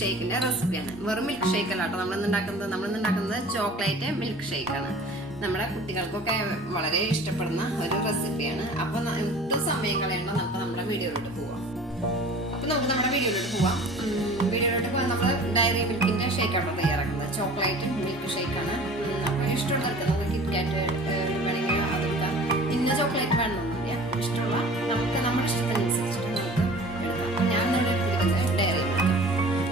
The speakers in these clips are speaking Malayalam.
ഷേക്കിന്റെ റെസിപ്പിയാണ്. വെറും മിൽക്ക് ഷേക്ക് അല്ല കേട്ടോ നമ്മളിന്നുണ്ടാക്കുന്നത് ചോക്ലേറ്റ് മിൽക്ക് ഷേക്കാണ്. നമ്മുടെ കുട്ടികൾക്കൊക്കെ വളരെ ഇഷ്ടപ്പെടുന്ന ഒരു റെസിപ്പിയാണ്. അപ്പൊ ഒട്ടും സമയം കളയണ്ട, നമുക്ക് നമ്മുടെ വീഡിയോയിലോട്ട് പോവാം. വീഡിയോയിലോട്ട് പോകാൻ നമ്മൾ ഡയറി മിൽക്കിന്റെ ഷേക്കാണ് തയ്യാറാക്കുന്നത്. ചോക്ലേറ്റ് മിൽക്ക് ഷേക്കാണ്. അപ്പൊ ഇഷ്ടമുള്ളവർക്ക് നമുക്ക് കിറ്റ്കാറ്റ് വേണമെങ്കിൽ അതെടുക്കാം. ഇന്ന ചോക്ലേറ്റ് വേണമെന്നില്ല, ഇഷ്ടമുള്ള നമുക്ക് നമ്മുടെ ഇഷ്ടത്തിനനുസരിച്ചിട്ട് നമുക്ക് എടുക്കാം. അപ്പൊ ഞാൻ ഇവിടെ എടുത്തിരിക്കുന്നത് ഡയറി മിൽക്ക്.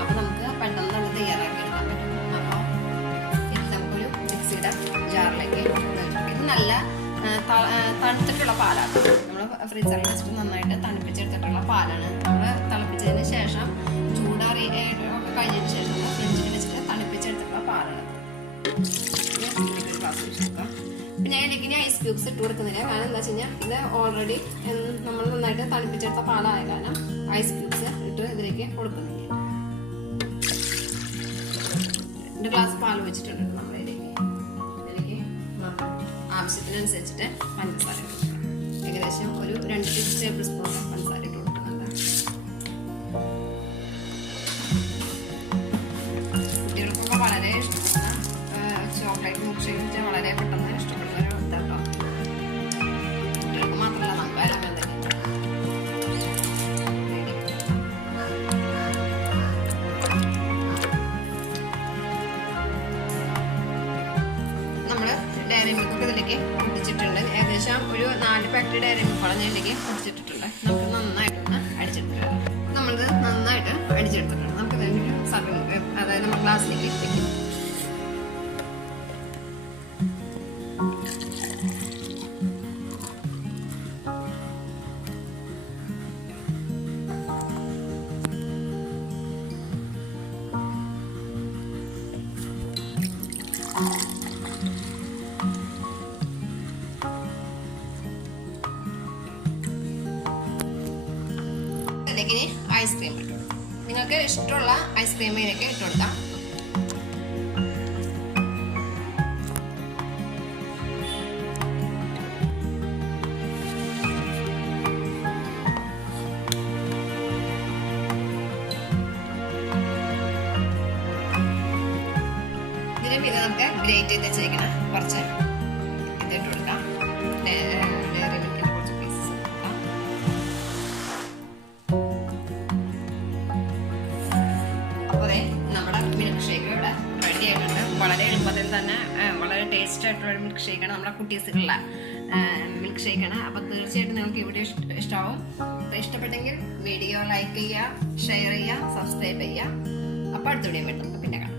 അപ്പൊ നമുക്ക് പെട്ടെന്ന് നമ്മൾ തയ്യാറാക്കി എടുക്കാൻ പറ്റും. അപ്പോൾ ഇത് നമുക്കൊരു മിക്സിയുടെ ജാറിലേക്ക് ഇത് നല്ല തണുത്തിട്ടുള്ള പാലാണ്. നമ്മൾ ഫ്രീസറിൽ വെച്ചിട്ട് നന്നായിട്ട് തണുപ്പിച്ചെടുത്തിട്ടുള്ള പാലാണ്. നമ്മൾ തിളപ്പിച്ചതിന് ശേഷം ചൂടാറി കഴിഞ്ഞതിന് ശേഷം നമ്മൾ ഫ്രിഡ്ജിൽ വെച്ചിട്ട് തണുപ്പിച്ചെടുത്തിട്ടുള്ള പാലാണ്. ഒരു ഗ്ലാസ് വെച്ചെടുക്കാം. പിന്നെ അതിലേക്ക് ഇനി ഐസ് ക്യൂബ്സ് ഇട്ട് കൊടുക്കുന്നില്ല. കാരണം എന്താ വെച്ച് കഴിഞ്ഞാൽ ഇത് ഓൾറെഡി നമ്മൾ നന്നായിട്ട് തണുപ്പിച്ചെടുത്ത പാലായ കാരണം ഐസ് ക്യൂബ്സ് ഇട്ട് ഇതിലേക്ക് കൊടുക്കുന്നില്ല. 2 ഗ്ലാസ് പാൽ വെച്ചിട്ടുണ്ട് നമ്മളിതിലേക്ക്. ആവശ്യത്തിനനുസരിച്ചിട്ട് പഞ്ചസാര കൊടുക്കണം. ഏകദേശം ഒരു 2 ടേബിൾ സ്പൂൺ പഞ്ചസാര ഇട്ട് കൊടുക്കുന്നുണ്ട്. കുട്ടികൾക്കൊക്കെ വളരെ ഇഷ്ടപ്പെടുന്ന ചോക്ലേറ്റ് മിൽക്ക് ഷേക്ക് വെച്ചാൽ വളരെ പെട്ടെന്ന് ഇഷ്ടപ്പെടുന്ന ഒരു ഇതാട്ടോ. കുട്ടികൾക്ക് മാത്രമല്ല നമുക്കായാലും തന്നെ. നമ്മള് ഡയറി മിൽക്ക് ഇതിലേക്ക് പൊട്ടിച്ചിട്ടുണ്ട്. ഏകദേശം ഒരു 4 പാക്കറ്റ് ഡയറി മിൽക്കോളം ഇതിലേക്ക് പൊട്ടിച്ചിട്ടിട്ടുണ്ട്. നമുക്ക് നന്നായിട്ടൊന്ന് അടിച്ചെടുത്തിട്ടുണ്ട്. നമ്മളിത് നന്നായിട്ട് അടിച്ചെടുത്തിട്ടുണ്ട്. നമുക്ക് ഇതിനൊരു അതായത് നമ്മൾ ഗ്ലാസ്സിലേക്ക് വെക്കും. ഇതിലേക്ക് ഐസ്ക്രീം ഇട്ടു കൊടുക്കാം. നിങ്ങൾക്ക് ഇഷ്ടമുള്ള ഐസ്ക്രീം ഇതിലേക്ക് ഇട്ട് കൊടുക്കാം. ഇതിന് പിന്നെ നമുക്ക് ഗ്രേറ്റ് ചെയ്ത് വെച്ചേക്കണം കുറച്ച് ഇതിട്ട് കൊടുക്കാം. ഡയറി മിൽക്കിന്റെ കുറച്ച് പീസസ് കൊടുക്കാം. അപ്പോൾ നമ്മുടെ മിൽക്ക് ഷേക്ക് ഇവിടെ റെഡി ആയിട്ടുണ്ട്. വളരെ എളുപ്പത്തിൽ തന്നെ വളരെ ടേസ്റ്റ് ആയിട്ടുള്ള ഒരു മിൽക്ക് ഷേക്കാണ്. നമ്മുടെ കുട്ടീസിലുള്ള മിൽക്ക് ഷേക്കാണ്. അപ്പോൾ തീർച്ചയായിട്ടും നിങ്ങൾക്ക് ഈ വീഡിയോ ഇഷ്ടമാവും. ഇഷ്ടപ്പെട്ടെങ്കിൽ വീഡിയോ ലൈക്ക് ചെയ്യുക, ഷെയർ ചെയ്യുക, സബ്സ്ക്രൈബ് ചെയ്യുക. അപ്പോൾ അടുത്ത വീഡിയോ കിട്ടും. പിന്നെ കാണാം.